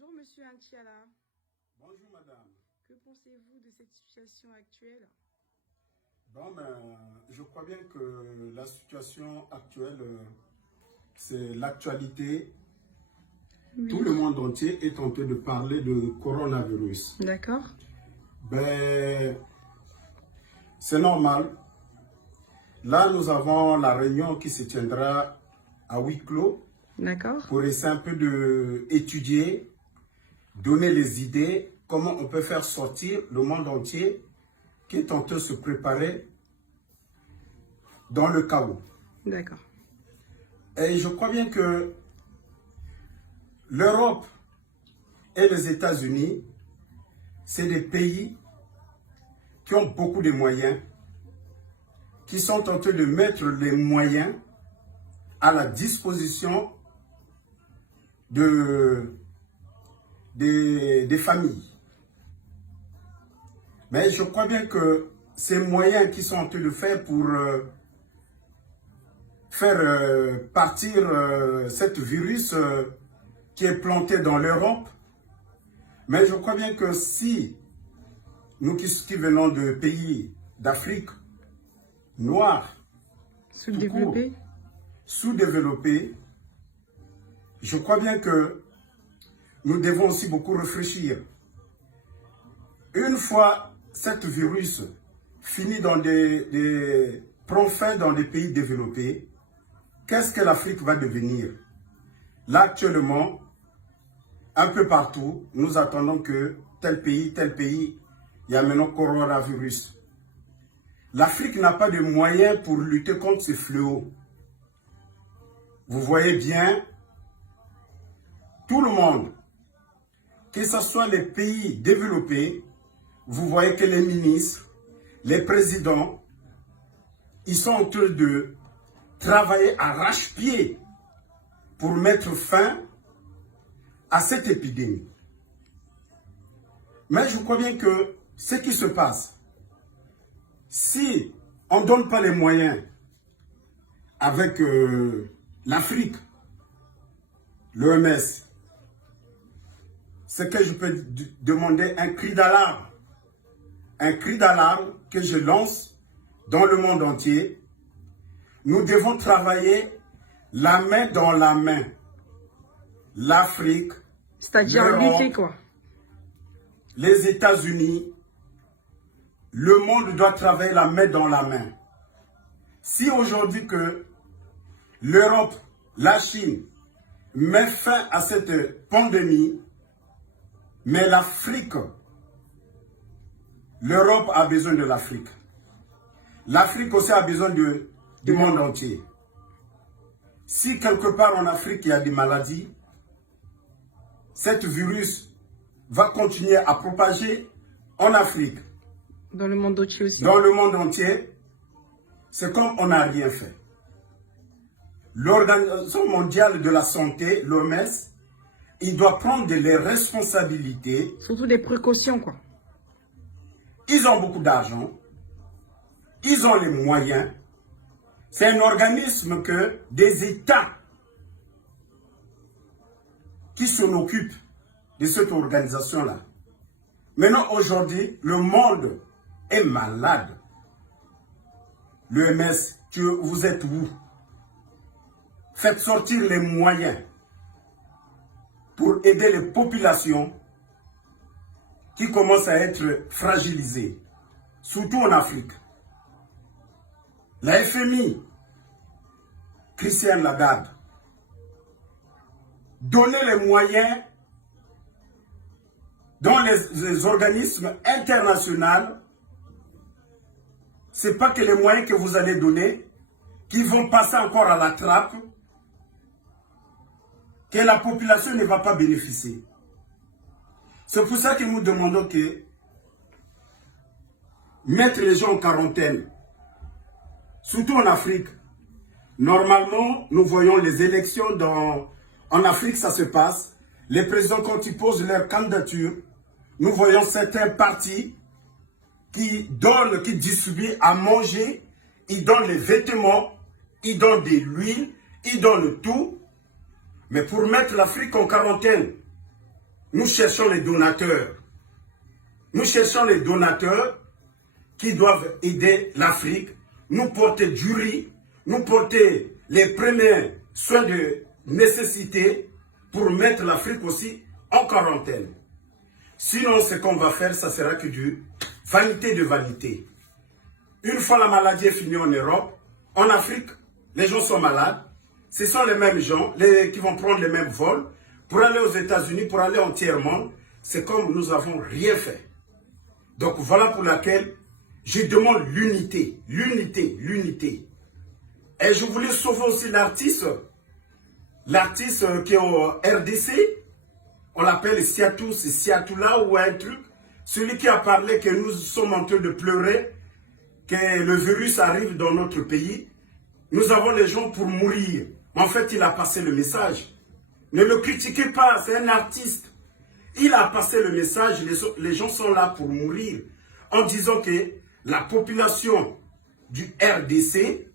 Bonjour Monsieur Anchiala. Bonjour madame. Que pensez-vous de cette situation actuelle? Je crois bien que la situation actuelle, c'est l'actualité. Oui. Tout le monde entier est en train de parler de coronavirus. D'accord. C'est normal. Là, nous avons la réunion qui se tiendra à huis clos. D'accord. Pour essayer un peu d'étudier, donner les idées, comment on peut faire sortir le monde entier qui est en train de se préparer dans le chaos. D'accord. Et je crois bien que l'Europe et les États-Unis, c'est des pays qui ont beaucoup de moyens, qui sont en train de mettre les moyens à la disposition des familles. Mais je crois bien que ces moyens qu'ils sont en train de faire pour faire partir cet virus qui est planté dans l'Europe, mais je crois bien que si nous qui venons de pays d'Afrique noire, sous-développés, je crois bien que nous devons aussi beaucoup réfléchir. Une fois cet virus finit prend fin dans des pays développés, qu'est-ce que l'Afrique va devenir? Là, actuellement, un peu partout, nous attendons que tel pays, il y a maintenant coronavirus. L'Afrique n'a pas de moyens pour lutter contre ce fléau. Vous voyez bien, tout le monde, que ce soit les pays développés, vous voyez que les ministres, les présidents, ils sont en train de travailler arrache-pied pour mettre fin à cette épidémie. Mais je crois bien que ce qui se passe, si on ne donne pas les moyens avec l'Afrique, l'OMS, c'est que je peux demander un cri d'alarme que je lance dans le monde entier. Nous devons travailler la main dans la main. L'Afrique, c'est-à-dire lutter quoi? Les États-Unis, le monde doit travailler la main dans la main. Si aujourd'hui que l'Europe, la Chine met fin à cette pandémie, mais l'Afrique, l'Europe a besoin de l'Afrique. L'Afrique aussi a besoin du monde entier. Si quelque part en Afrique il y a des maladies, cet virus va continuer à propager en Afrique. Dans le monde entier aussi. Dans le monde entier, c'est comme on n'a rien fait. L'Organisation mondiale de la santé, l'OMS, il doit prendre les responsabilités. Surtout des précautions, quoi. Ils ont beaucoup d'argent. Ils ont les moyens. C'est un organisme que des États qui s'en occupent de cette organisation-là. Maintenant, aujourd'hui, le monde est malade. L'OMS, vous êtes où? Faites sortir les moyens pour aider les populations qui commencent à être fragilisées, surtout en Afrique. La FMI, Christiane Lagarde, donnez les moyens dans les organismes internationaux. Ce n'est pas que les moyens que vous allez donner qui vont passer encore à la trappe, que la population ne va pas bénéficier. C'est pour ça que nous demandons que mettre les gens en quarantaine, surtout en Afrique. Normalement, nous voyons les élections en Afrique, ça se passe. Les présidents, quand ils posent leur candidature, nous voyons certains partis qui distribuent à manger, ils donnent les vêtements, ils donnent de l'huile, ils donnent tout. Mais pour mettre l'Afrique en quarantaine, nous cherchons les donateurs. Nous cherchons les donateurs qui doivent aider l'Afrique, nous porter du riz, nous porter les premiers soins de nécessité pour mettre l'Afrique aussi en quarantaine. Sinon, ce qu'on va faire, ça sera que du vanité de vanité. Une fois la maladie est finie en Europe, en Afrique, les gens sont malades. Ce sont les mêmes gens qui vont prendre les mêmes vols pour aller aux États-Unis, pour aller en tiers-monde. C'est comme nous n'avons rien fait. Donc voilà pour laquelle je demande l'unité, l'unité, l'unité. Et je voulais sauver aussi l'artiste qui est au RDC, on l'appelle Siatou, c'est Siatoula ou un truc. Celui qui a parlé que nous sommes en train de pleurer, que le virus arrive dans notre pays. Nous avons les gens pour mourir. En fait, il a passé le message. Ne le critiquez pas, c'est un artiste. Il a passé le message, les gens sont là pour mourir. En disant que la population du RDC,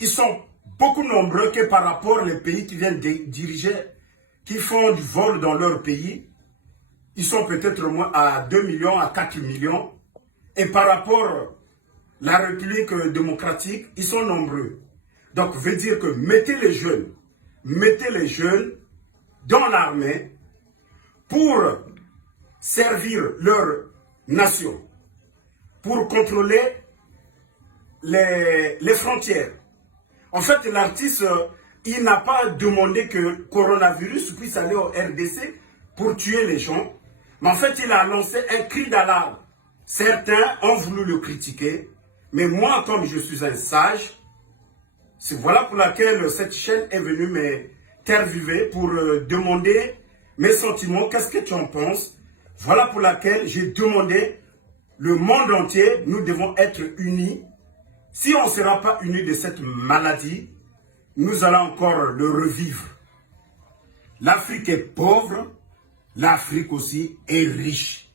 ils sont beaucoup nombreux que par rapport aux pays qui viennent diriger, qui font du vol dans leur pays. Ils sont peut-être moins à 2 millions, à 4 millions. Et par rapport à la République démocratique, ils sont nombreux. Donc, veut dire que mettez les jeunes dans l'armée pour servir leur nation, pour contrôler les frontières. En fait, l'artiste, il n'a pas demandé que le coronavirus puisse aller au RDC pour tuer les gens. Mais en fait, il a lancé un cri d'alarme. Certains ont voulu le critiquer. Mais moi, comme je suis un sage, c'est voilà pour laquelle cette chaîne est venue m'interviewer pour demander mes sentiments. Qu'est-ce que tu en penses? Voilà pour laquelle j'ai demandé le monde entier, nous devons être unis. Si on ne sera pas unis de cette maladie, nous allons encore le revivre. L'Afrique est pauvre, l'Afrique aussi est riche.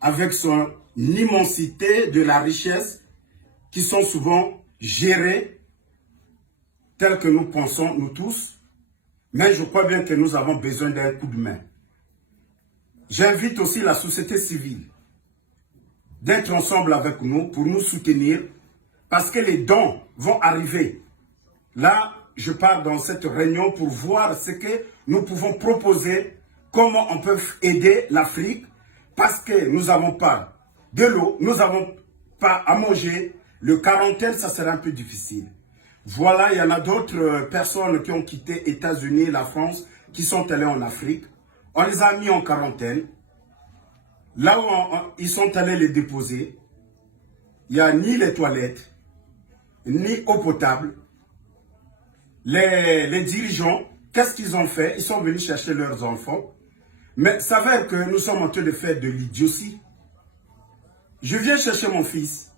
Avec son immensité de la richesse qui sont souvent gérées telles que nous pensons, nous tous. Mais je crois bien que nous avons besoin d'un coup de main. J'invite aussi la société civile d'être ensemble avec nous pour nous soutenir parce que les dons vont arriver. Là, je pars dans cette réunion pour voir ce que nous pouvons proposer, comment on peut aider l'Afrique parce que nous n'avons pas de l'eau, nous n'avons pas à manger. Le quarantaine, ça sera un peu difficile. Voilà, il y en a d'autres personnes qui ont quitté États-Unis et la France, qui sont allées en Afrique. On les a mis en quarantaine. Là où ils sont allés les déposer, il n'y a ni les toilettes, ni eau potable. Les dirigeants, qu'est-ce qu'ils ont fait? Ils sont venus chercher leurs enfants. Mais ça veut dire que nous sommes en train de faire de l'idiotie. Je viens chercher mon fils.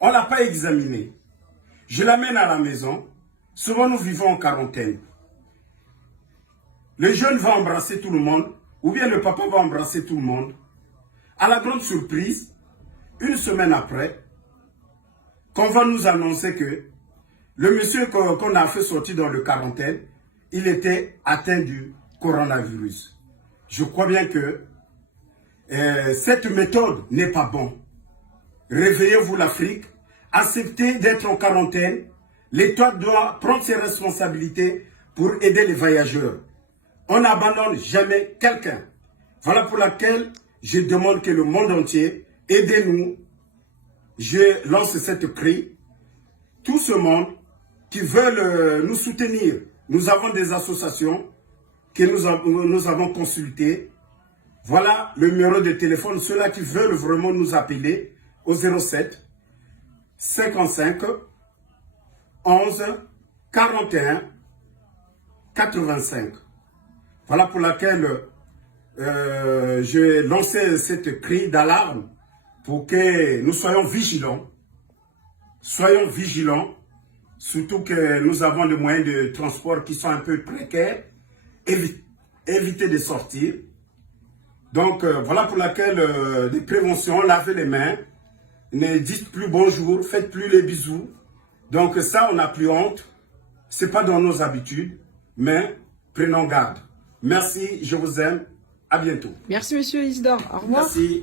On ne l'a pas examiné. Je l'amène à la maison. Souvent, nous vivons en quarantaine. Le jeune va embrasser tout le monde, ou bien le papa va embrasser tout le monde. À la grande surprise, une semaine après, qu'on va nous annoncer que le monsieur qu'on a fait sortir dans le quarantaine, il était atteint du coronavirus. Je crois bien que cette méthode n'est pas bonne. Réveillez-vous l'Afrique, acceptez d'être en quarantaine. L'État doit prendre ses responsabilités pour aider les voyageurs. On n'abandonne jamais quelqu'un. Voilà pour laquelle je demande que le monde entier, aidez-nous. Je lance cette cri. Tout ce monde qui veulent nous soutenir, nous avons des associations que nous avons consultées. Voilà le numéro de téléphone. Ceux-là qui veulent vraiment nous appeler au 07 55 11 41 85. Voilà pour laquelle j'ai lancé cette cri d'alarme pour que nous soyons vigilants. Soyons vigilants, surtout que nous avons des moyens de transport qui sont un peu précaires. Évitez de sortir. Donc, voilà pour laquelle des préventions, lavez les mains, ne dites plus bonjour, faites plus les bisous. Donc ça, on n'a plus honte. Ce n'est pas dans nos habitudes, mais prenons garde. Merci, je vous aime. À bientôt. Merci, monsieur Isidore. Au revoir. Merci.